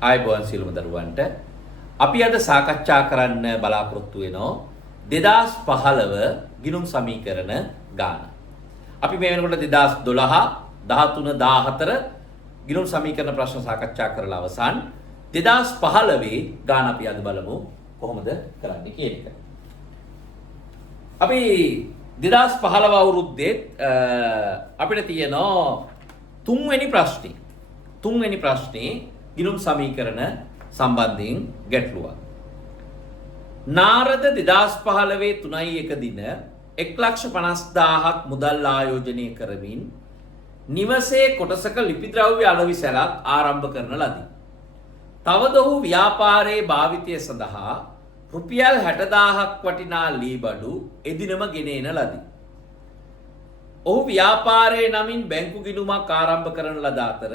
ආයුබෝවන් සියලුම දරුවන්ට අපි අද සාකච්ඡා කරන්න බලාපොරොත්තු වෙනවා 2015 ගිණුම් සමීකරණ ගාන. අපි මේ වෙනකොට 2012, 13, 14 ගිණුම් සමීකරණ ප්‍රශ්න සාකච්ඡා කරලා අවසන් 2015 ගාන අපි අද බලමු කොහොමද කරන්නේ කියන එක. අපි 2015 අවුරුද්දේ අපිට තියෙනවා තුන්වෙනි ප්‍රශ්නේ ගිණුම් සමීකරණ සම්බන්ධයෙන් ගැටලුවක්. නාරද 2015 3.1 දින 1,50,000ක් මුදල් ආයෝජනය කරමින් නිවසේ කොටසක ලිපි ද්‍රව්‍ය අලෙවි සැලක් ආරම්භ කරන ලදී. තවද ඔහු ව්‍යාපාරයේ භාවිතය සඳහා රුපියල් 60,000ක් වටිනා ලී බඩු එදිනම ගෙන එන ලදී. ඔහු ව්‍යාපාරයේ නමින් බැංකු ගිණුමක් ආරම්භ කරන ලද අතර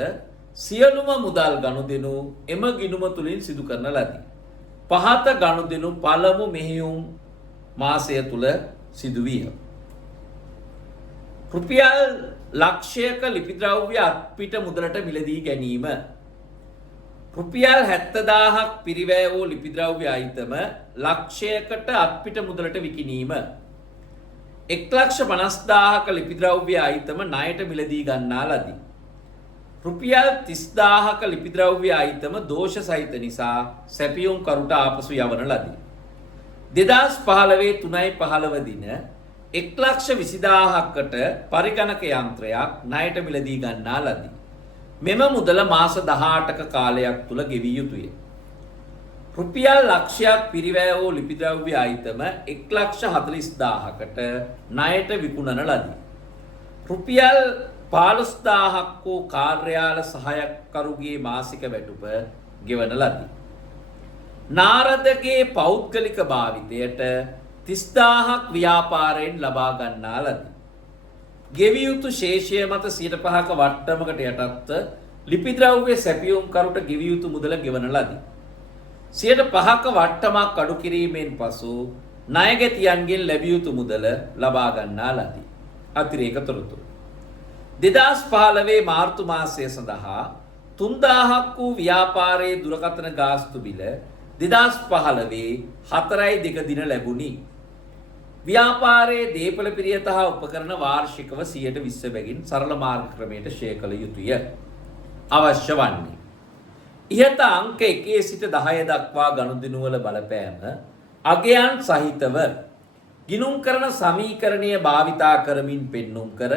සියලුම මුදල් ගනුදෙනු එම ගිණුම තුලින් සිදු කරන ලදී. පහත ගනුදෙනු පළමු මෙහෙයුම් මාසය තුල සිදු විය. රුපියල් ලක්ෂයක ලිපි ද්‍රව්‍ය අත්පිට මුදලට මිලදී ගැනීම. රුපියල් 70,000ක් පිරිවැය වූ ලිපි ද්‍රව්‍ය අයිතම ලක්ෂයකට අත්පිට මුදලට විකිණීම. 1,50,000ක ලිපි ද්‍රව්‍ය අයිතම ණයට මිලදී ගන්නා ලදී. රුපියල් 30,000ක ලිපි ද්‍රව්‍ය අයිතම දෝෂ සහිත නිසා සැපියුම් කරුට ආපසු යවන ලදී. 2015 3.15 දින 1,20,000කට පරිගණක යන්ත්‍රයක් ණයට මිලදී ගන්නා ලදී. මෙම මුදල මාස 18ක කාලයක් තුල ගෙවිය යුතුය. රුපියල් ලක්ෂයක් පිරිවැය වූ ලිපි ද්‍රව්‍ය අයිතම 1,40,000කට ණයට විකුණන ලදී. රුපියල් 15,000ක් වූ කාර්යාල සහායකරුගේ මාසික වැටුප ගෙවන ලදී. නාරදගේ පෞද්ගලික භාවිතයට 30,000ක් ව්‍යාපාරයෙන් ලබා ගන්නා ලදී. ගෙවිය යුතු ශේෂය මත 5%ක වට්ටමකට යටත්ව ලිපි ද්‍රව්‍ය සැපියුම් කරුට ගෙවිය යුතු මුදල ගෙවන ලදී. 5%ක වට්ටමක් අඩු කිරීමෙන් පසු ණයගැතියන්ගෙන් ලැබිය යුතු මුදල ලබා ගන්නා ලදී. අතිරේක තොරතුරු 2015 මාර්තු මාසය සඳහා 3,000ක් වූ ව්‍යාපාරයේ දුරකථන ගාස්තු බිල 2015 4.2 දින ලැබුණි. ව්‍යාපාරයේ දීපල පිරියත හා උපකරණ වාර්ෂිකව 120 බැගින් සරල මාර්ග ක්‍රමයට ෂෙයා කළ යුතුය. අවශ්‍ය වන්නේ ඉහත අංක 1 සිට 10 දක්වා ගනුදෙනු වල බලපෑම අගයන් සහිතව ගිණුම් කරන සමීකරණය භාවිතා කරමින් පෙන්눔 කර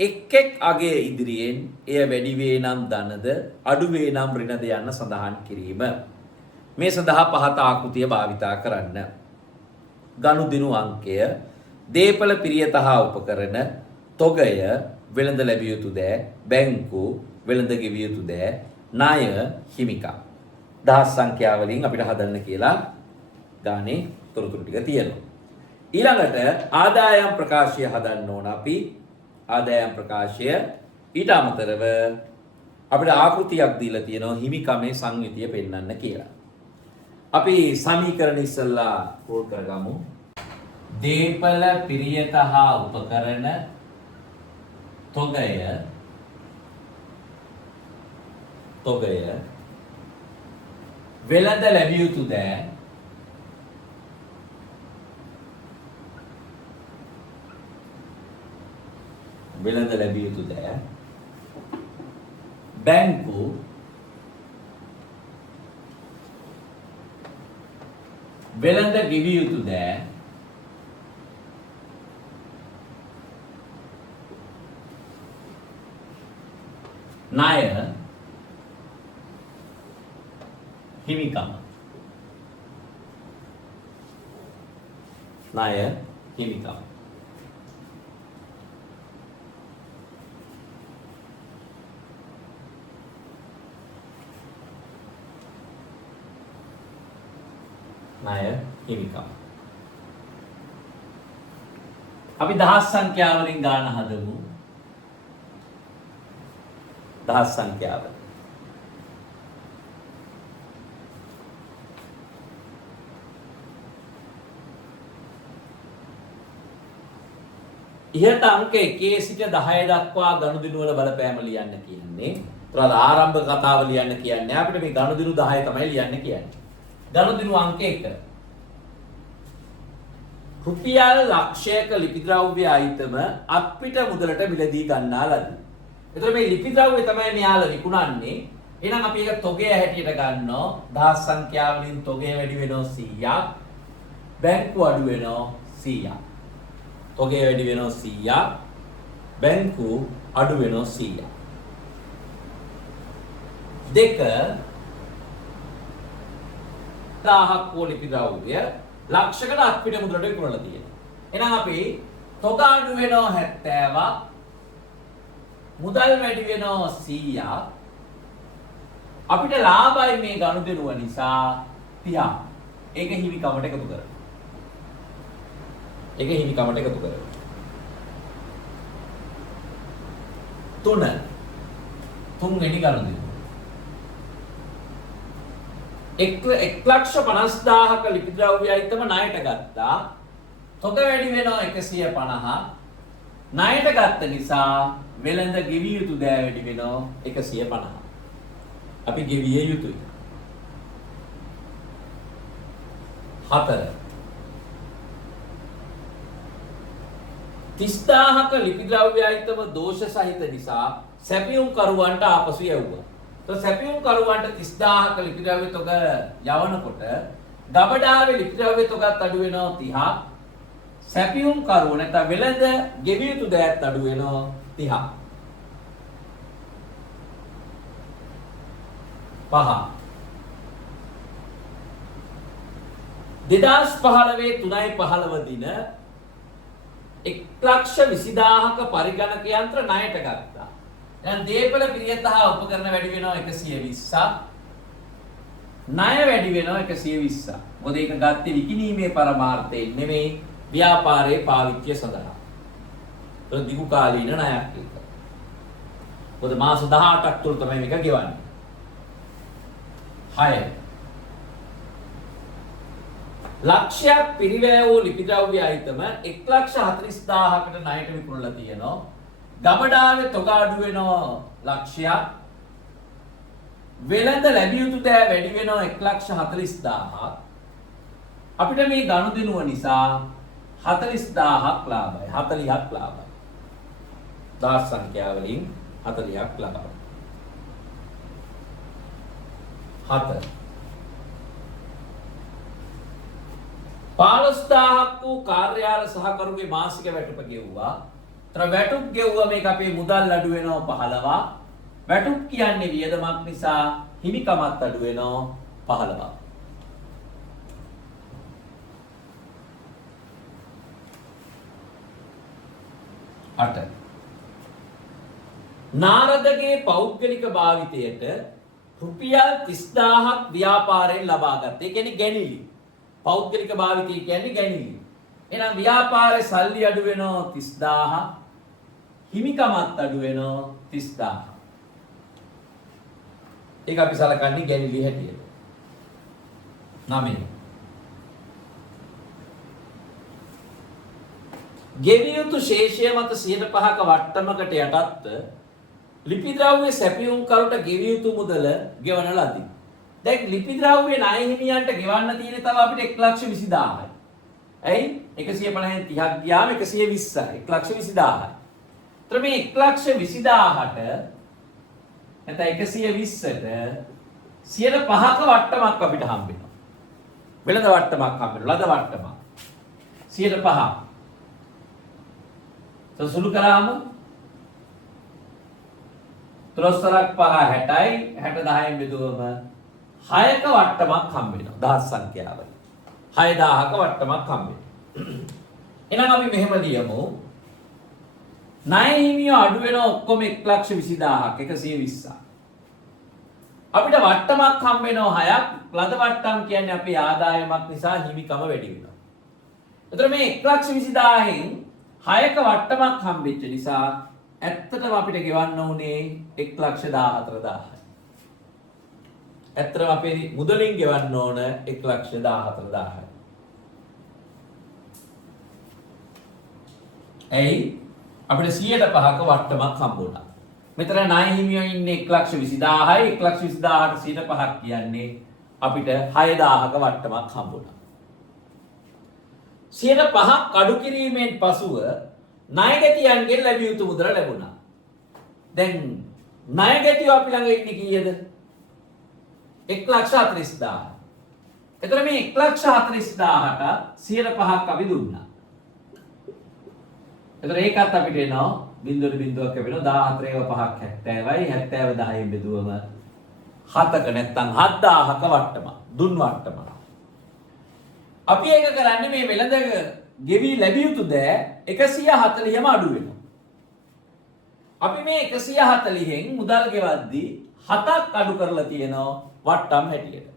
එක් අගය ඉදිරියෙන් එය වැඩි වේ නම් ධනද අඩු වේ නම් ඍණද යන්න සඳහන් කිරීම. මේ සඳහා පහත ආකෘතිය භාවිතා කරන්න. ගනුදෙනු අංකය, දීපල පිරියත හා උපකරණ, තොගය, වෙළඳ ලැබිය යුතු දෑ, බැංකු, වෙළඳ ගෙවිය යුතු දෑ, ණය, හිමිකම්. දහස් සංඛ්‍යාවලින් අපිට හදන්න කියලා ගානේ තොරතුරු ටික තියෙනවා. ඊළඟට ආදායම් ප්‍රකාශය හදන්න ඕන අපි. ආදායම් ප්‍රකාශය ඊට අමතරව අපිට ආකෘතියක් දීලා තියෙනවා හිමිකමේ සංයුතිය පෙන්වන්න කියලා. අපි සමීකරණ ඉස්සල්ලා පුරුදු කරගමු. දීපල පිරියත හා උපකරණ, තොගය වෙළඳ ලැබිය යුතු දෑ, බැංකු, වෙළඳ ගෙවිය යුතු දෑ, ණය, හිමිකම්. අපි දහස් සංඛ්‍යාවලින් ගාන හදමු. දහස් සංඛ්‍යාව. ඉහත අංක 1 සිට 10 දක්වා ගනුදෙනු වල බලපෑම ලියන්න කියන්නේ ඒතර ආරම්භ කතාව ලියන්න කියන්නේ අපිට මේ ගනුදෙනු 10 තමයි ලියන්න කියන්නේ. ගනුදෙනු අංක 1. රුපියල් ලක්ෂයක ලිපි ද්‍රව්‍ය අයිතම අත්පිට මුදලට මිලදී ගන්නා ලදී. ඒතර මේ ලිපි ද්‍රව්‍ය තමයි මෙයාලා විකුණන්නේ. එහෙනම් අපි ඒක තොගය හැටියට ගන්නවා. දහස් සංඛ්‍යාවලින් තොගය වැඩි වෙනවා 100ක්. බැංකු අඩු වෙනවා 100ක්. තොගය වැඩි වෙනවා 100ක්. බැංකු අඩු වෙනවා 100ක්. දෙක 1000ක් වූ ලිපි ද්‍රව්‍ය ලක්ෂයකට අත්පිට මුදලට විකුණලා තියෙනවා. එහෙනම් අපි තොග අඩු වෙනවා 70ක්. මුදල් වැඩි වෙනවා 100ක්. අපිට ලාභයි මේ ගනුදෙනුව නිසා 30ක්. ඒක හිමිකමට එකතු කරනවා. ඒක හිමිකමට එකතු කරනවා. 3 වෙනි ගනුදෙනුව. 1,50,000ක ලිපි ද්‍රව්‍ය අයිතම ණයට ගත්තා. තොග වැඩි වෙනවා 150ක්. ණයට ගත්ත නිසා වෙළඳ ගෙවිය යුතු දෑ වැඩි වෙනවා 150ක්. අපි ගෙවිය යුතුයි. 4 30,000ක ලිපි ද්‍රව්‍ය අයිතම දෝෂ සහිත නිසා සැපියුම් කරුවන්ට ආපසු යවුවා. તો සැපියුම් කරුවන්ට 30,000ක ලිපි ද්‍රව්‍ය තොග යවනකොට ගබඩාවේ ලිපි ද්‍රව්‍ය තොගත් අඩු වෙනවා 30ක්. සැපියුම් කරුව නැත්නම් වෙළඳ ගෙවිය යුතු දෑත් අඩු වෙනවා 30ක්. 5 2015 3.15 දින 1,20,000ක පරිගණක යන්ත්‍ර ණයට ගත්තා. දැන් දේපල පිරියත හා උපකරණ වැඩි වෙනවා 120ක්. ණය වැඩි වෙනවා 120ක්. මොකද ඒක ගත්තේ විකිණීමේ පරමාර්ථයෙන් නෙමෙයි ව්‍යාපාරයේ පාවිච්චිය සඳහා. ඒක දිගු කාලීන ණයක් ඒක. මොකද මාස 18ක් තුල තමයි මේක ගෙවන්නේ. 6 ලක්ෂයක් පිරිවැය වූ ලිපි ද්‍රව්‍ය අයිතම 1,40,000කට ණයට විකුණලා තියෙනවා. ගබඩාවේ තොග අඩු වෙනවා ලක්ෂයක්. වෙළඳ ලැබිය යුතු දෑ වැඩි වෙනවා 1,40,000ක්. අපිට මේ ගනුදෙනුව නිසා 40,000ක් ලාභයි. 40ක් ලාභයි. දහස් සංඛ්‍යාවලින් 40ක් ලාභයි. 7 15,000ක් වූ කාර්යාල සහකරුගේ මාසික වැටුප ගෙවුවා. තර වැටුප් ගෙවුවා මේක අපේ මුදල් අඩු වෙනවා 15ක්. වැටුප් කියන්නේ වියදමක් නිසා හිමිකමත් අඩු වෙනවා 15ක්. 8 නාරදගේ පෞද්ගලික භාවිතයට රුපියල් 30,000ක් ව්‍යාපාරයෙන් ලබා ගත්තා. ඒ කියන්නේ ගැනිලි. පෞද්ගලික භාවිතය කියන්නේ ගැනිලි. එහෙනම් ව්‍යාපාරේ සල්ලි අඩු වෙනවා 30,000ක්. හිමිකමත් අඩු වෙනවා 30,000ක්. ඒක අපි සලකන්නේ ගැනිලි හැටියට. 9 ගෙවිය යුතු ශේෂය මත 5%ක වට්ටමකට යටත්ව ලිපි ද්‍රව්‍ය සැපියුම් කරුට ගෙවිය යුතු මුදල ගෙවන ලදී. දැන් ලිපි ද්‍රව්‍ය ණය හිමියන්ට ගෙවන්න තියෙන තව අපිට 1,20,000යි. ඇයි? 150න් 30ක් ගියාම 120යි. 1,20,000යි. ඒතර මේ 1,20,000ට නැත්නම් 120ට 5%ක වට්ටමක් අපිට හම්බ වෙනවා. වෙළඳ වට්ටමක් හම්බ වෙනවා. ලද වට්ටමක්. 5%. සුළු කරාම 13ක් 5 60යි 60 10න් බෙදුවම 6ක වට්ටමක් හම්බ වෙනවා දහස් සංඛ්‍යාවල 6000ක වට්ටමක් හම්බ වෙනවා. එහෙනම් අපි මෙහෙම ලියමු. ණය හිමියෝ අඩු වෙනවා ඔක්කොම 1,20,000ක් 120ක්. අපිට වට්ටමක් හම්බ වෙනවා 6ක්. ලද වට්ටම් කියන්නේ අපේ ආදායමක් නිසා හිමිකම වැඩි වෙනවා. එතකොට මේ 1,20,000න් 6ක වට්ටමක් හම්බෙච්ච නිසා ඇත්තටම අපිට ගෙවන්න උනේ 1,14,000යි. ඇත්තටම අපේ මුදලින් ගෙවන්න ඕන 1,14,000යි. ඇයි? අපිට 100%ක වට්ටමක් හම්බුණා. මෙතන ණය හිමියෝ ඉන්නේ 1,20,000යි 1,20,000ට 5ක් කියන්නේ අපිට 6,000ක වට්ටමක් හම්බුණා. 5ක් අඩු කිරීමෙන් පසුව ණයගැතියන්ගෙන් ලැබිය යුතු මුදල ලැබුණා. දැන් ණයගැතියෝ අපි ළඟ ඉන්නේ කීයද? 1,40,000. එතන මේ 1,40,000ට 5ක් අපි දුන්නා. එතන ඒකත් අපිට එනවා බිඳුවට බිඳුවක් කැපෙනවා 14 5ක් 70යි 70 10න් බෙදුවම 7ක නැත්තම් 7,000ක වට්ටම දුන් වට්ටම. අපි ඒක කරන්නේ මේ වෙළඳ ගෙවි ලැබිය යුතු දෑ 140ම අඩු වෙනවා. අපි මේ 140න් මුදල් ගෙවද්දී 7ක් අඩු කරලා තියෙනවා වට්ටම් හැටියට.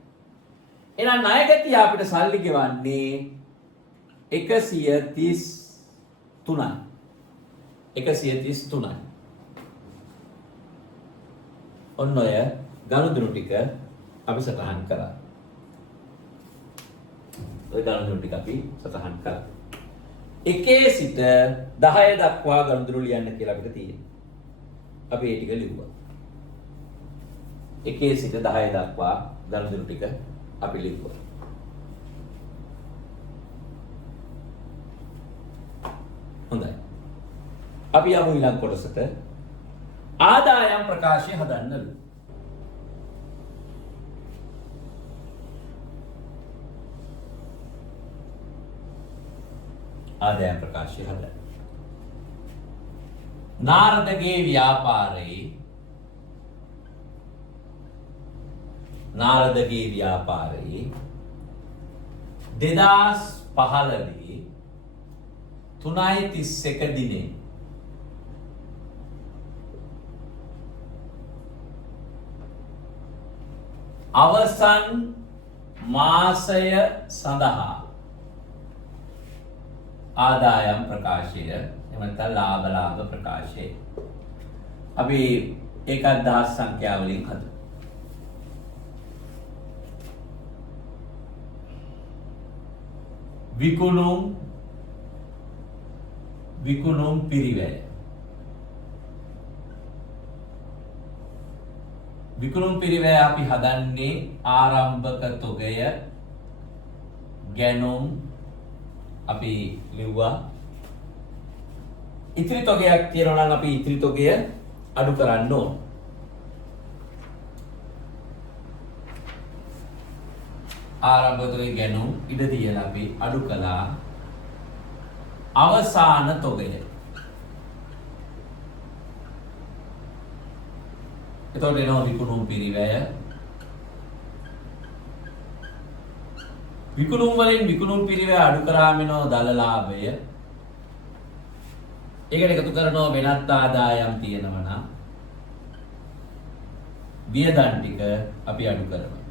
එහෙනම් ණයගැතිය අපිට සල්ලි ගෙවන්නේ 133යි. 133යි. ඔන්න ඔය ගනුදෙනු ටික අපි සටහන් කරා. ඔය ගනුදෙනු ටික අපි සටහන් කරා. 1 සිට 10 දක්වා ගනුදෙනු ලියන්න කියලා අපිට තියෙනවා. අපි ඒ ටික ලිව්වා. 1 සිට 10 දක්වා ගනුදෙනු ටික අපි ලිව්වා. හොඳයි. අපි යමු ඊළඟ කොටසට. ආදායම් ප්‍රකාශය හදන්නලු. ආදායම් ප්‍රකාශය හදන්න. නාරදගේ ව්‍යාපාරේ 2015 3.31 දිනේ අවසන් මාසය සඳහා ආදායම් ප්‍රකාශය එමෙන්න ලාභ ප්‍රකාශය අපි ඒක දහස් සංඛ්‍යාවලින් හදමු. විකුණුම් පිරිවැය. විකුණුම් පිරිවැය අපි හදන්නේ ආරම්භක තොගය ගැනුම් අපි ලිව්වා. ඉතිරි තොගයක් තියෙනවා නම් අපි ඉතිරි තොගය අඩු කරන්න ඕන. ආරම්භක තොගය ගැනුම් ඉඩ තියලා අපි අඩු කළා. අවසාන තොගය. එතකොට එනවා විකුණුම් පිරිවැය. විකුණුම් වලින් විකුණුම් පිරිවැය අඩු කරාම එනවා දල ලාභය. ඒකට එකතු කරනවා වෙනත් ආදායම් තියෙනවා නම් වියදම් ටික අපි අඩු කරනවා.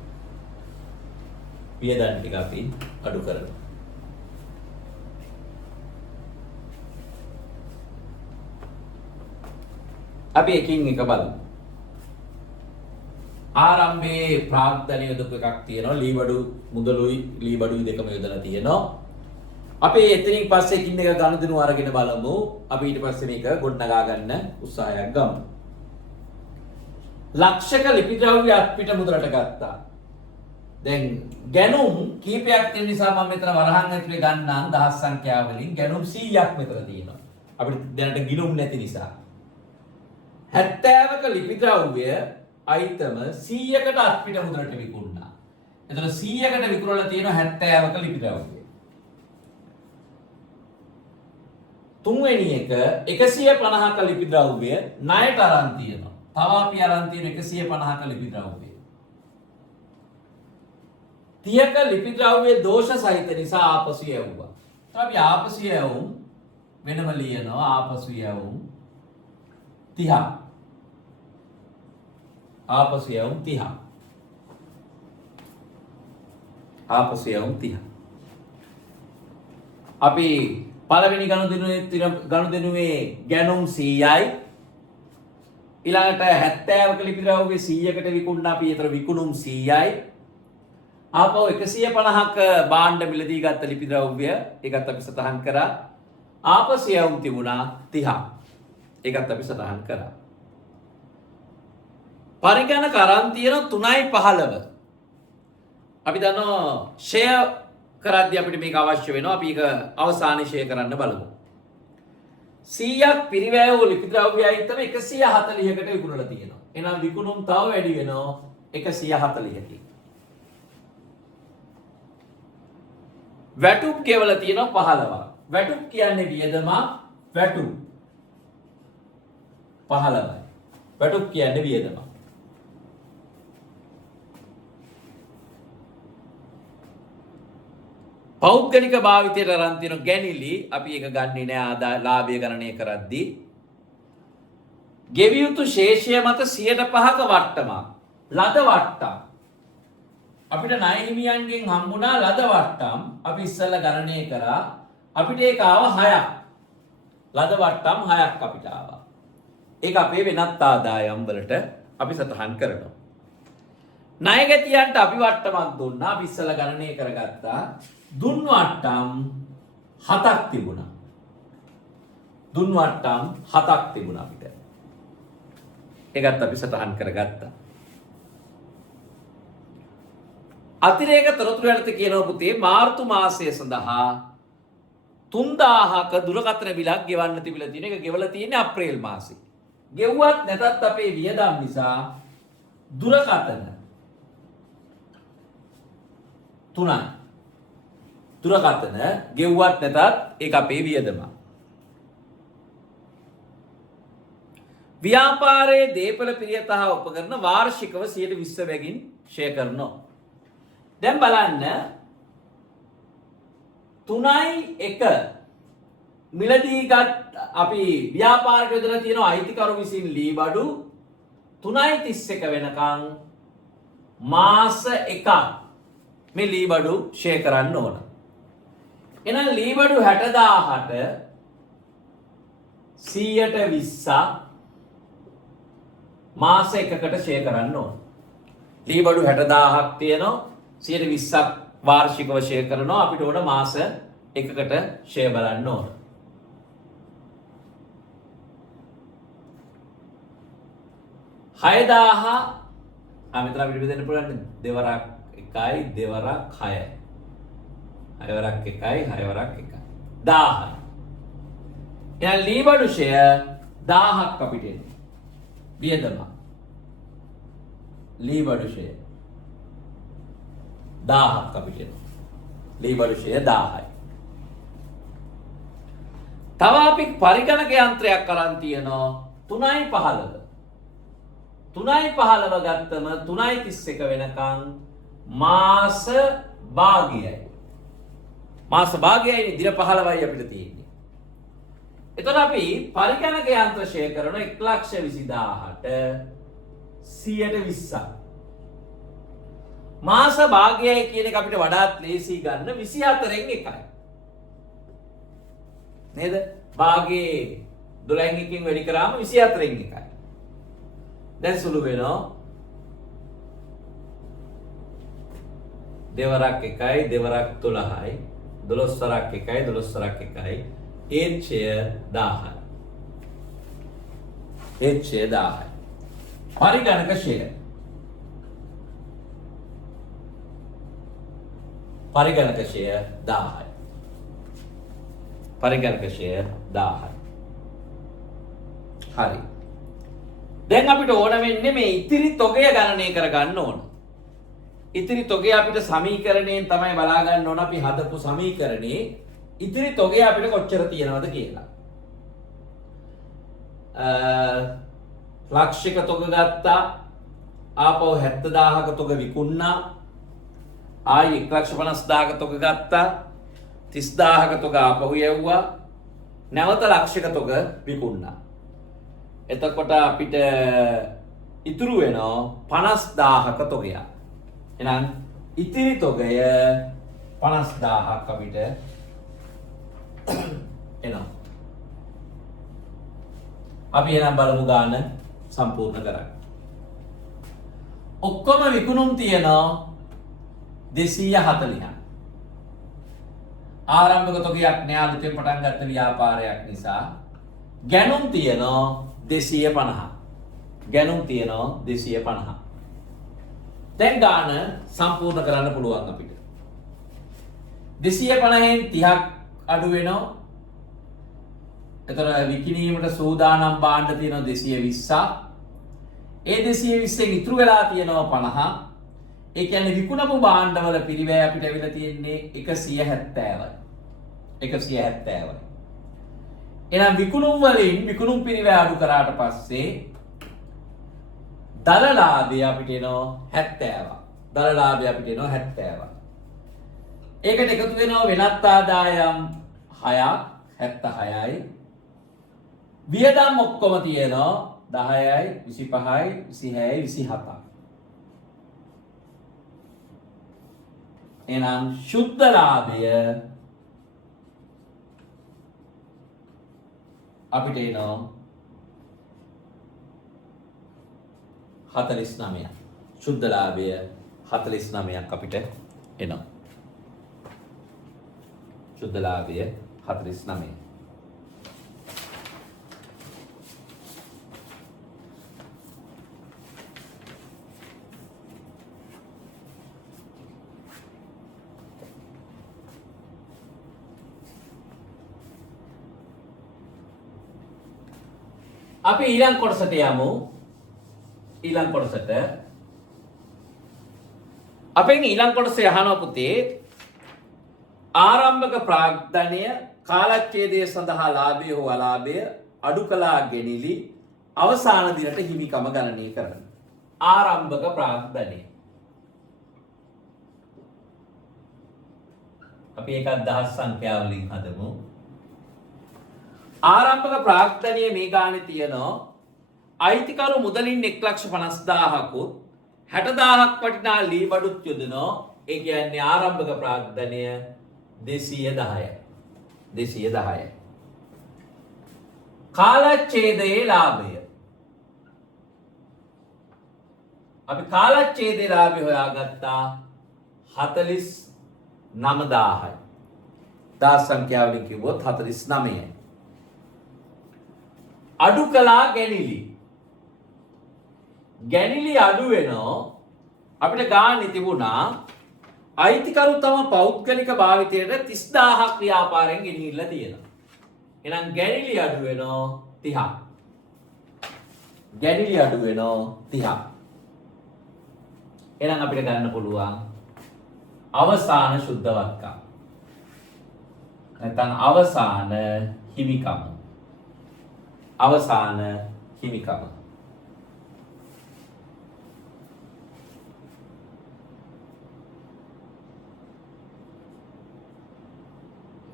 වියදම් ටික අපි අඩු කරනවා. අපි එකින් එක බලමු. ආරම්භයේ ප්‍රාග්ධන යොදපු එකක් තියෙනවා. ලීබඩු මුදලුයි ලීබඩුයි දෙකම යොදලා තියෙනවා. අපි එතනින් පස්සේ එකින් එක ගනුදෙනු අරගෙන බලමු. අපි ඊට පස්සේ මේක ගොඩනගා ගන්න උත්සාහයක් ගමු. ලක්ෂක ලිපි ද්‍රව්‍ය අත්පිට මුදලට ගත්තා. දැන් ගැනුම් කීපයක් තියෙන නිසා මම මෙතන වරහන් ඇතුලේ ගන්නම් දහස් සංඛ්‍යාව වලින් ගැනුම් 100ක් මෙතන තියෙනවා. අපිට දැනට ගිණුම් නැති නිසා 70ක ලිපි ද්‍රව්‍ය අයිටම 100කට අත්පිට මුදලට විකුණුණා. එතකොට 100කට විකුණලා තියෙනවා 70ක ලිපි ද්‍රව්‍ය. තුන්වෙනි එක 150ක ලිපි ද්‍රව්‍ය ණයට අරන් තියෙනවා. තව අපි අරන් තියෙන 150ක ලිපි ද්‍රව්‍ය. 30ක ලිපි ද්‍රව්‍ය දෝෂ සහිත නිසා ආපසු යවුවා. අපි ආපසු යවුම් වෙනම ලියනවා ආපසු යවුම් 30. ආපසු යවුම් 30. ආපසු යවුම් 30. අපි පළවෙනි ගනුදෙනුවේ ගැනුම් 100යි. ඊළඟට 70ක ලිපි ද්‍රව්‍ය 100කට විකුණුණා අපි. ඒතර විකුණුම් 100යි. ආපහු 150ක භාණ්ඩ මිලදී ගත්ත ලිපි ද්‍රව්‍ය ඒකත් අපි සටහන් කරා. ආපසු යවුම් තිබුණා 30. ඒකත් අපි සටහන් කරා. පරිගණක අරන් තියෙන 3.15. අපි දන්නවා ෂෙයා කරද්දී අපිට මේක අවශ්‍ය වෙනවා. අපි ඒක අවසානයේ ෂෙයා කරන්න බලමු. 100ක් පිරිවැය වූ ලිපි ද්‍රව්‍යයයි තමයි 140කට විකුණලා තියෙනවා. එහෙනම් විකුණුම් තව වැඩි වෙනවා 140කින්. වැටුප් ගෙවලා තියෙනවා 15ක්. වැටුප් කියන්නේ වියදම වැටුප් 15යි. වැටුප් කියන්නේ වියදම. පෞද්ගලික භාවිතයට අරන් තියෙන ගැනිලි අපි ඒක ගන්නේ නෑ ආදාය ලාභය ගණනය කරද්දී. ගෙවිය යුතු ශේෂය මත 105ක වට්ටමක්. ලද වට්ටම්. අපිට ණය හිමියන්ගෙන් හම්බුණා ලද වට්ටම්. අපි ඉස්සෙල්ලා ගණනය කරා. අපිට ඒක ආව 6ක්. ලද වට්ටම් 6ක් අපිට ආවා. ඒක අපේ වෙනත් ආදායම් වලට අපි සටහන් කරනවා. ණයගැතියන්ට අපි වට්ටමක් දුන්නා. අපි ඉස්සෙල්ලා ගණනය කරගත්තා. දුන් වට්ටම් 7ක් තිබුණා. දුන් වට්ටම් 7ක් තිබුණා අපිට. ඒකත් අපි සටහන් කරගත්තා. අතිරේක තොරතුරු යටතේ කියනවා පුතේ මාර්තු මාසය සඳහා 3000ක දුරකථන බිලක් ගෙවන්න තිබිලා තියෙන එක ගෙවලා තියෙන්නේ අප්‍රේල් මාසේ. ගෙව්වත් නැතත් අපේ වියදම් නිසා දුරකථන 3යි. දුරකථන ගෙව්වත් නැතත් ඒක අපේ වියදම. ව්‍යාපාරයේ දීපල පිරියත හා උපකරණ වාර්ෂිකව 120 බැගින් ෂෙයා කරනවා. දැන් බලන්න 3.1 මිලදීගත් අපි ව්‍යාපාරයට යොදලා තියෙන අයිතිකරු විසින් ලී බඩු 3.31 වෙනකන් මාස 1ක් මේ ලී බඩු ෂෙයා කරන්න ඕන. එහෙනම් ලී බඩු 60000ට 120ක් මාස 1කට ෂෙයා කරන්න ඕන. ලී බඩු 60000ක් තියෙනවා 120ක් වාර්ෂිකව ෂෙයා කරනවා අපිට ඕන මාස 1කට ෂෙයා බලන්න ඕන. හයදාහ මෙතන අපිට බෙදන්න පුළුවන් දෙවරක් 1යි දෙවරක් 6යි. 6 වරක් 1යි 6 වරක් 1යි. 1000යි. එහෙනම් ලී බඩු ෂෙයා 1000ක් අපිට එන්නේ. වියදම. ලී බඩු ෂෙයා 1000ක් අපිට එනවා. ලී බඩු ෂෙයා 1000යි. තව අපි පරිගණක යන්ත්‍රයක් අරන් තියනවා 3.15. 3.15 ගත්තම 3.31 වෙනකන් මාස භාගයයි. මාස භාගයයි දින 15යි අපිට තියෙන්නේ. එතකොට අපි පරිගණක යන්ත්‍ර ෂෙයා කරන 1,20,000ට 120ක්. මාස භාගයයි කියන එක අපිට වඩාත් ලේසි ගන්න 24න් 1යි. නේද? භාගයේ 12න් 1කින් වැඩි කරාම 24න් 1යි. දැන් සුළු වෙනවා දෙවරක් 1යි දෙවරක් 12යි 12 වරක් 1යි 12 වරක් 1යි ඒච්ඡය 1000යි. ඒච්ඡය 1000යි. පරිගණක ෂෙයා. පරිගණක ෂෙයා 1000යි. පරිගණක ෂෙයා 1000යි. හරි. දැන් අපිට ඕන වෙන්නේ මේ ඉතිරි තොගය ගණනය කරගන්න ඕන. ඉතිරි තොගය අපිට සමීකරණයෙන් තමයි බලා ගන්න ඕන අපි හදපු සමීකරණේ ඉතිරි තොගය අපිට කොච්චර තියෙනවද කියලා. ලක්ෂික තොග ගත්තා ආපහු 70000ක තොග විකුණා ආයි 1,50,000ක තොග ගත්තා 30000ක තොග ආපහු යවුවා නැවත ලක්ෂික තොග විකුණා. එතකොට අපිට ඉතුරු වෙනවා 50,000ක තොගයක්. එහෙනම් ඉතිරි තොගය 50,000ක් අපිට එනවා. අපි එහෙනම් බලමු ගාන සම්පූර්ණ කරගන්න. ඔක්කොම විකුණුම් තියෙනවා 240ක්. ආරම්භක තොගයක් නෑ අලුතෙන් පටන් ගත්ත ව්‍යාපාරයක් නිසා. ගැනුම් තියෙනවා 250. ගැනුම් තියෙනවා 250. දැන් ගාන සම්පූර්ණ කරන්න පුළුවන් අපිට. 250න් 30ක් අඩු වෙනවා. එතකොට විකිණීමට සූදානම් භාණ්ඩ තියෙනවා 220ක්. ඒ 220න් ඉතුරු වෙලා තියෙනවා 50. ඒ කියන්නේ විකුණපු භාණ්ඩවල පිරිවැය අපිට ඇවිල්ලා තියෙන්නේ 170යි. 170යි. එහෙනම් විකුණුම් වලින් විකුණුම් පිරිවැය අඩු කරාට පස්සේ දල ලාභය අපිට එනවා 70ක්. දල ලාභය අපිට එනවා 70ක්. ඒකට එකතු වෙනවා වෙනත් ආදායම් 6ක් 76යි. වියදම් ඔක්කොම තියෙනවා 10යි 25යි 26යි 27ක්. එහෙනම් ශුද්ධ ලාභය අපිට එනවා 49ක්. ශුද්ධ ලාභය 49ක් අපිට එනවා. ශුද්ධ ලාභය 49. අපි ඊළඟ කොටසට යමු. ඊළඟ කොටසට අපෙන් ඊළඟ කොටසේ අහනවා පුතේ ආරම්භක ප්‍රාග්ධනය කාලච්ඡේදය සඳහා ලාභය හෝ අලාභය අඩු කළා ගෙනිලි අවසාන දිනට හිමිකම ගණනය කරන. ආරම්භක ප්‍රාග්ධනය අපි ඒකත් දහස් සංඛ්‍යාවලින් හදමු. ආරම්භක ප්‍රාග්ධනය මේ ගානේ තියෙනවා අයිතිකරු මුදලින් 1,50,000කුත් 60,000ක් වටිනා ලී බඩුත් යොදනවා. ඒ කියන්නේ ආරම්භක ප්‍රාග්ධනය 210යි. 210යි. කාලච්ඡේදයේ ලාභය. අපි කාලච්ඡේදයේ ලාභය හොයාගත්තා 49000යි. දහස් සංඛ්‍යාවලින් කිව්වොත් 49යි. අඩු කළා ගැනිලි. ගැනිලි අඩු වෙනවා. අපිට ගානේ තිබුණා අයිතිකරු තම පෞද්ගලික භාවිතයට 30000ක් ව්‍යාපාරයෙන් ගෙනිහිල්ලා තියෙනවා. එහෙනම් ගැනිලි අඩු වෙනවා 30ක්. ගැනිලි අඩු වෙනවා 30ක්. එහෙනම් අපිට ගන්න පුළුවන් අවසාන සුද්ධ වත්කම්. නැත්නම් අවසාන හිමිකම. අවසාන හිමිකම.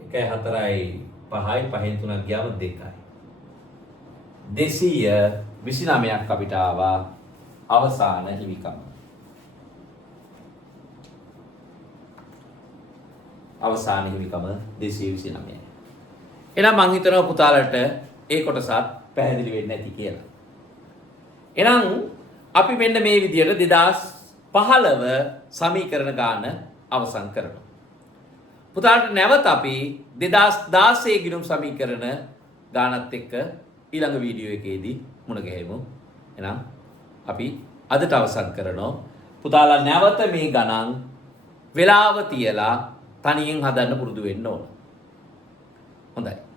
එකයි 4යි 5යි 5න් 3ක් ගියාම 2යි. 229ක් අපිට ආවා අවසාන හිමිකම. අවසාන හිමිකම 229යි. එහෙනම් මං හිතනවා පුතාලට ඒ කොටසත් පැහැදිලි වෙන්නේ නැති කියලා. එහෙනම් අපි මෙන්න මේ විදියට 2015 සමීකරණ ගාන අවසන් කරනවා. පුතාලට නැවත අපි 2016 ගිණුම් සමීකරණ ගානත් එක්ක ඊළඟ වීඩියෝ එකේදී මුණ ගැහෙමු. එහෙනම් අපි අදට අවසන් කරනවා. පුතාලා නැවත මේ ගණන් වෙලාව තියලා තනියෙන් හදන්න පුරුදු වෙන්න ඕන. හොඳයි.